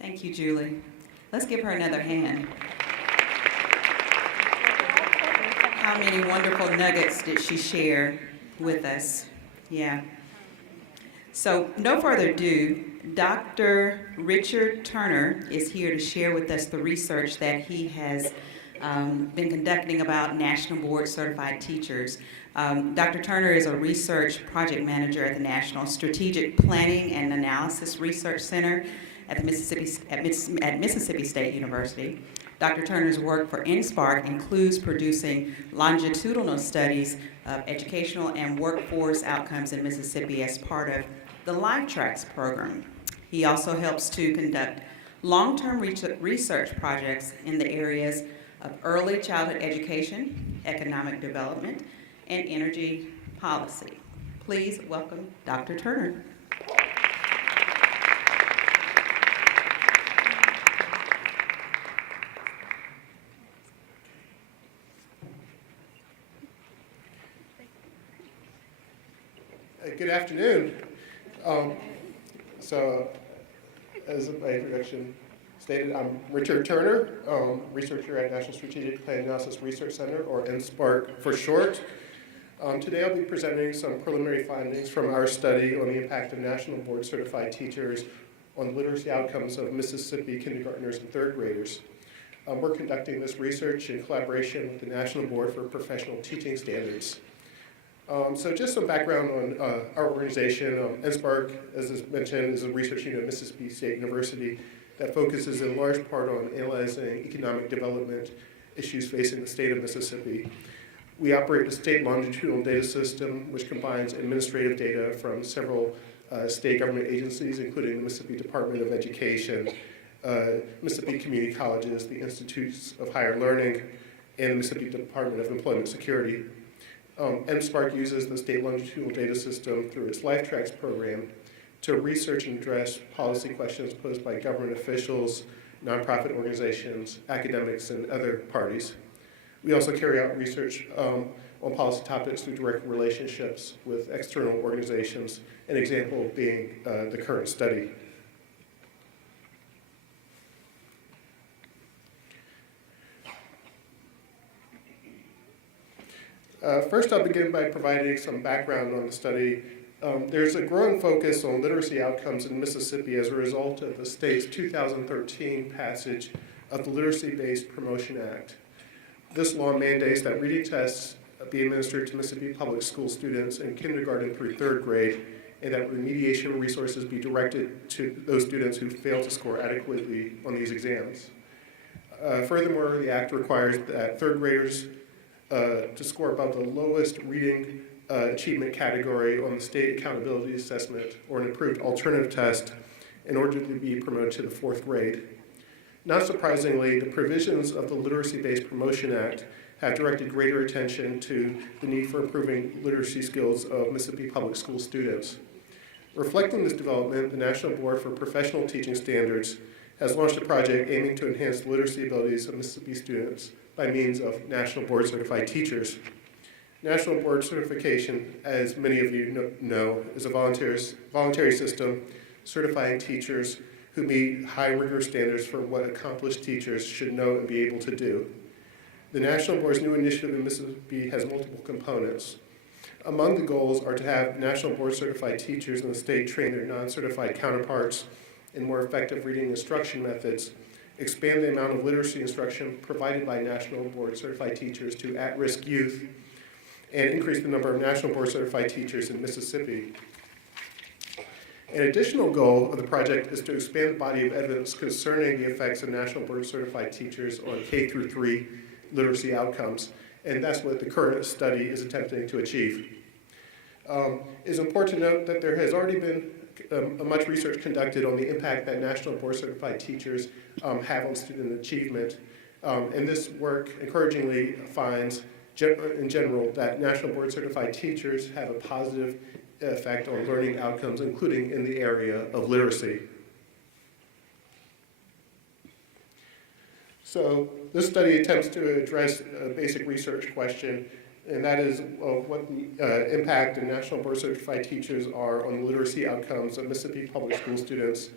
Thank you, Julie. Let's give her another hand. How many wonderful nuggets did she share with us? Yeah. So, no further ado, Dr. Richard Turner is here to share with us the research that he has been conducting about National Board Certified Teachers. Dr. Turner is a research project manager at the National Strategic Planning and Analysis Research Center at Mississippi State University. Dr. Turner's work for NSPARC includes producing longitudinal studies of educational and workforce outcomes in Mississippi as part of the LifeTracks program. He also helps to conduct long-term research projects in the areas of early childhood education, economic development, and energy policy. Please welcome Dr. Turner. Good afternoon. As my introduction stated, I'm Richard Turner, researcher at National Strategic Planning Analysis Research Center, or NSPARC for short. Today I'll be presenting some preliminary findings from our study on the impact of National Board Certified Teachers on literacy outcomes of Mississippi kindergartners and third graders. We're conducting this research in collaboration with the National Board for Professional Teaching Standards. So just some background on our organization. NSPARC, as is mentioned, is a research unit at Mississippi State University that focuses in large part on analyzing economic development issues facing the state of Mississippi. We operate a state longitudinal data system which combines administrative data from several state government agencies, including the Mississippi Department of Education, Mississippi Community Colleges, the Institutes of Higher Learning, and the Mississippi Department of Employment Security. NSPARC uses the state longitudinal data system through its LifeTracks program to research and address policy questions posed by government officials, nonprofit organizations, academics, and other parties. We also carry out research on policy topics through direct relationships with external organizations, an example being the current study. First, I'll begin by providing some background on the study. There's a growing focus on literacy outcomes in Mississippi as a result of the state's 2013 passage of the Literacy-Based Promotion Act. This law mandates that reading tests be administered to Mississippi public school students in kindergarten through third grade, and that remediation resources be directed to those students who fail to score adequately on these exams. Furthermore, the act requires that third graders to score above the lowest reading achievement category on the state accountability assessment or an approved alternative test in order to be promoted to the fourth grade. Not surprisingly, the provisions of the Literacy-Based Promotion Act have directed greater attention to the need for improving literacy skills of Mississippi public school students. Reflecting this development, the National Board for Professional Teaching Standards has launched a project aiming to enhance the literacy abilities of Mississippi students by means of National Board Certified Teachers. National Board Certification, as many of you know, is a voluntary system certifying teachers who meet high rigorous standards for what accomplished teachers should know and be able to do. The National Board's new initiative in Mississippi has multiple components. Among the goals are to have National Board Certified teachers in the state train their non-certified counterparts in more effective reading instruction methods, expand the amount of literacy instruction provided by National Board Certified teachers to at-risk youth, and increase the number of National Board Certified teachers in Mississippi. An additional goal of the project is to expand the body of evidence concerning the effects of National Board Certified teachers on K through 3 literacy outcomes, and that's what the current study is attempting to achieve. It's important to note that there has already been much research conducted on the impact that National Board Certified teachers have on student achievement. And this work encouragingly finds, in general, that National Board Certified teachers have a positive effect on learning outcomes, including in the area of literacy. So this study attempts to address a basic research question, and that is what the impact of National Board Certified teachers are on literacy outcomes of Mississippi public school students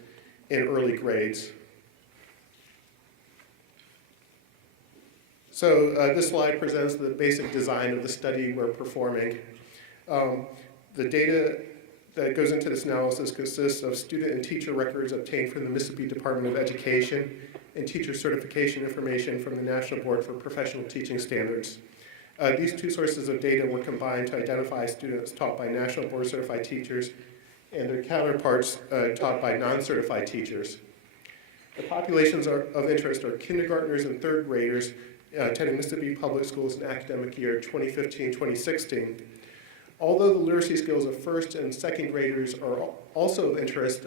in early grades. This slide presents the basic design of the study we're performing. The data that goes into this analysis consists of student and teacher records obtained from the Mississippi Department of Education and teacher certification information from the National Board for Professional Teaching Standards. These two sources of data were combined to identify students taught by National Board Certified Teachers and their counterparts taught by non-certified teachers. The populations of interest are kindergartners and third graders attending Mississippi Public Schools in academic year 2015-2016. Although the literacy skills of first and second graders are also of interest,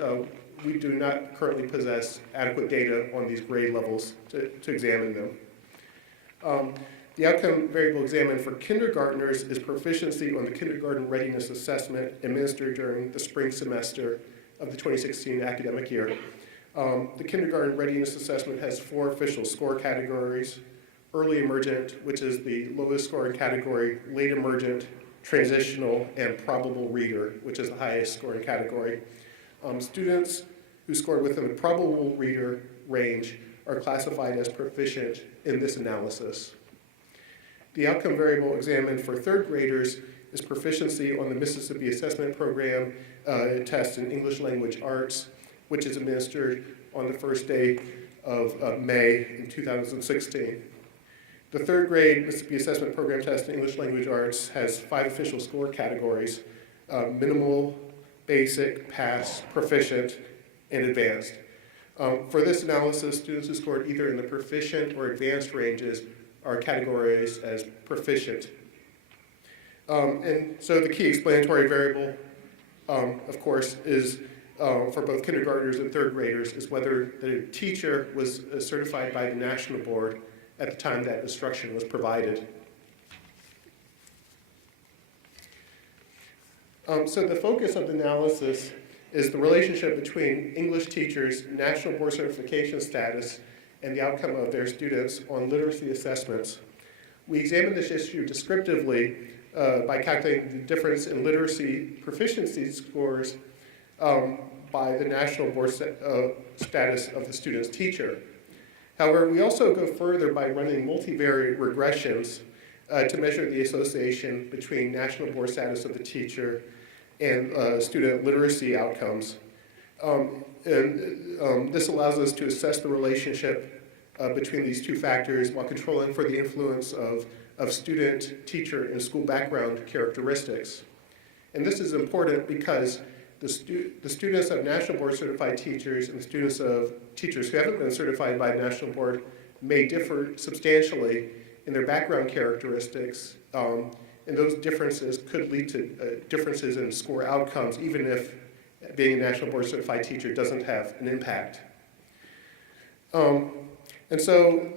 we do not currently possess adequate data on these grade levels to examine them. The outcome variable examined for kindergartners is proficiency on the Kindergarten Readiness Assessment administered during the spring semester of the 2016 academic year. The Kindergarten Readiness Assessment has 4 official score categories: early emergent, which is the lowest scoring category, late emergent, transitional, and probable reader, which is the highest scoring category. Students who scored within the probable reader range are classified as proficient in this analysis. The outcome variable examined for third graders is proficiency on the Mississippi Assessment Program test in English Language Arts, which is administered on the first day of May in 2016. The third grade Mississippi Assessment Program test in English Language Arts has 5 official score categories: minimal, basic, pass, proficient, and advanced. For this analysis, students who scored either in the proficient or advanced ranges are categorized as proficient. And so the key explanatory variable, of course, is for both kindergartners and third graders is whether the teacher was certified by the National Board at the time that instruction was provided. So the focus of the analysis is the relationship between English teachers' National Board certification status and the outcome of their students on literacy assessments. We examined this issue descriptively by calculating the difference in literacy proficiency scores by the National Board status of the student's teacher. However, we also go further by running multivariate regressions to measure the association between National Board status of the teacher and student literacy outcomes. This allows us to assess the relationship between these two factors while controlling for the influence of student, teacher, and school background characteristics. And this is important because the students of National Board certified teachers and the students of teachers who haven't been certified by the National Board may differ substantially in their background characteristics, and those differences could lead to differences in score outcomes, even if being a National Board certified teacher doesn't have an impact. And so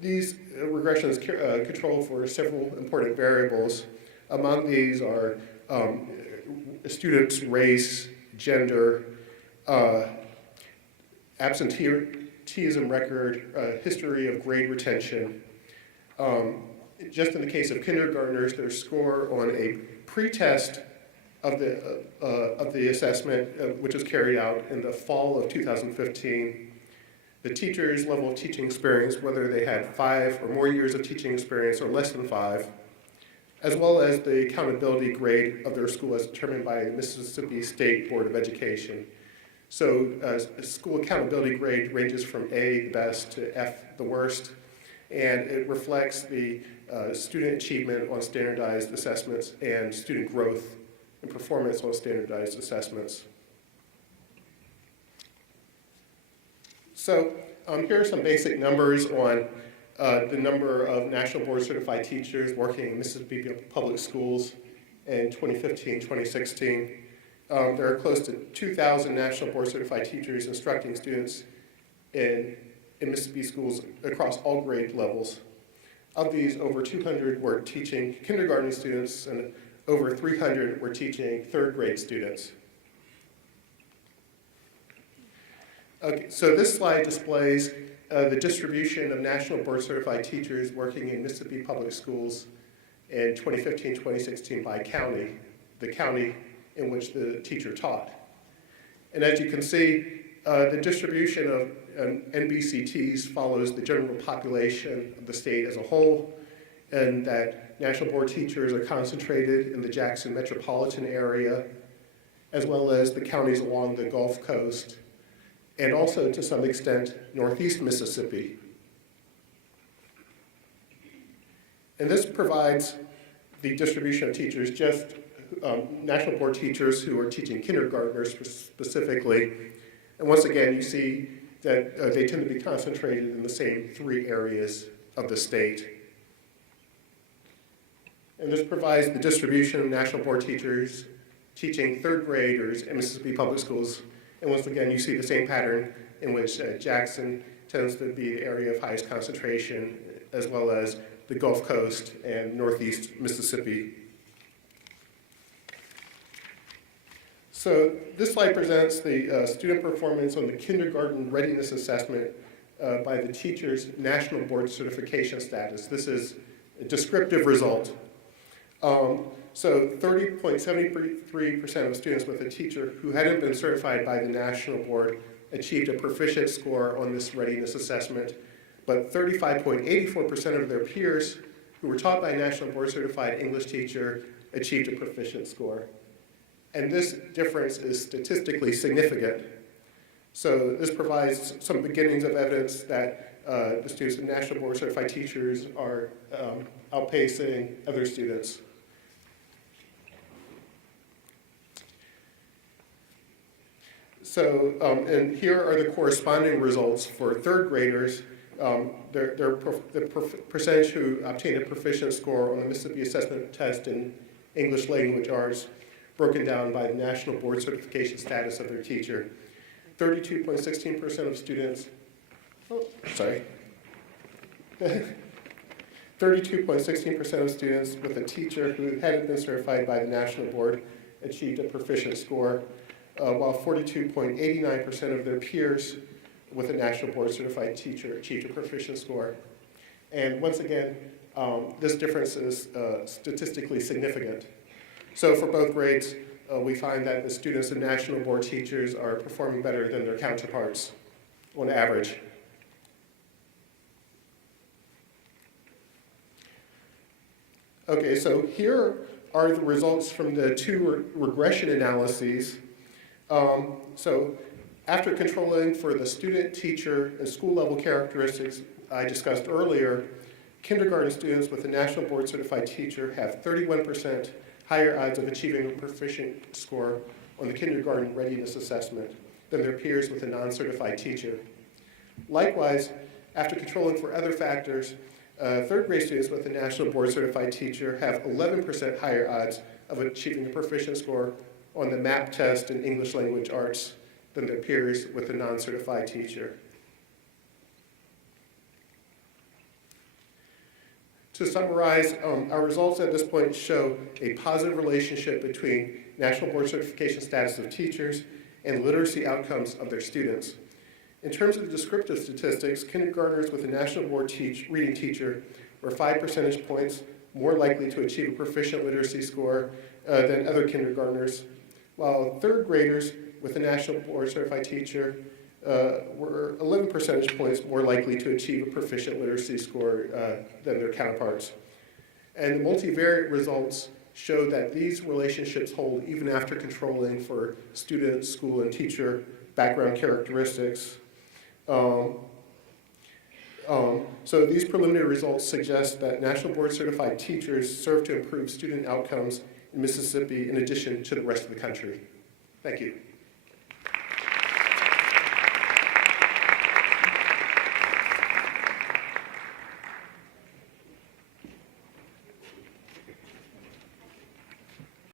these regressions control for several important variables. Among these are a student's race, gender, absenteeism record, history of grade retention. Just in the case of kindergartners, their score on a pretest of the assessment, which was carried out in the fall of 2015. The teacher's level of teaching experience, whether they had 5 or more years of teaching experience or less than 5, as well as the accountability grade of their school as determined by the Mississippi State Board of Education. So school accountability grade ranges from A, the best, to F, the worst, and it reflects the student achievement on standardized assessments and student growth and performance on standardized assessments. So here are some basic numbers on the number of National Board certified teachers working in Mississippi Public Schools in 2015-2016. There are close to 2,000 National Board certified teachers instructing students in Mississippi schools across all grade levels. Of these, over 200 were teaching kindergarten students and over 300 were teaching third grade students. Okay, so this slide displays the distribution of National Board certified teachers working in Mississippi Public Schools in 2015-2016 by county, the county in which the teacher taught. And as you can see, The distribution of NBCTs follows the general population of the state as a whole, and that National Board teachers are concentrated in the Jackson metropolitan area, as well as the counties along the Gulf Coast, and also to some extent Northeast Mississippi. And this provides the distribution of teachers, just National Board teachers who are teaching kindergartners specifically. And once again, you see that they tend to be concentrated in the same 3 areas of the state. And this provides the distribution of National Board teachers teaching 3rd graders in Mississippi Public Schools. And once again, you see the same pattern in which Jackson tends to be the area of highest concentration, as well as the Gulf Coast and Northeast Mississippi. So this slide presents the student performance on the kindergarten readiness assessment by the teacher's National Board certification status. This is a descriptive result. So 30.73% of students with a teacher who hadn't been certified by the National Board achieved a proficient score on this readiness assessment, but 35.84% of their peers who were taught by a National Board certified English teacher achieved a proficient score. And this difference is statistically significant. So this provides some beginnings of evidence that the students of National Board certified teachers are outpacing other students. So, and here are the corresponding results for 3rd graders. The percentage who obtained a proficient score on the Mississippi Assessment Test in English Language Arts, broken down by the National Board certification status of their teacher. 32.16% of students, 32.16% of students with a teacher who hadn't been certified by the National Board achieved a proficient score, while 42.89% of their peers with a National Board certified teacher achieved a proficient score. And once again, this difference is statistically significant. So for both grades, we find that the students of National Board teachers are performing better than their counterparts on average. Okay, so here are the results from the 2 regression analyses. So after controlling for the student, teacher, and school level characteristics I discussed earlier, kindergarten students with a National Board certified teacher have 31% higher odds of achieving a proficient score on the kindergarten readiness assessment than their peers with a non-certified teacher. Likewise, after controlling for other factors, 3rd grade students with a National Board certified teacher have 11% higher odds of achieving a proficient score on the MAP test in English Language Arts than their peers with a non-certified teacher. To summarize, our results at this point show a positive relationship between National Board certification status of teachers and literacy outcomes of their students. In terms of the descriptive statistics, kindergartners with a National Board reading teacher were 5 percentage points more likely to achieve a proficient literacy score than other kindergartners, while 3rd graders with a National Board certified teacher were 11 percentage points more likely to achieve a proficient literacy score than their counterparts. And the multivariate results show that these relationships hold even after controlling for student, school, and teacher background characteristics. So these preliminary results suggest that National Board certified teachers serve to improve student outcomes in Mississippi in addition to the rest of the country. Thank you.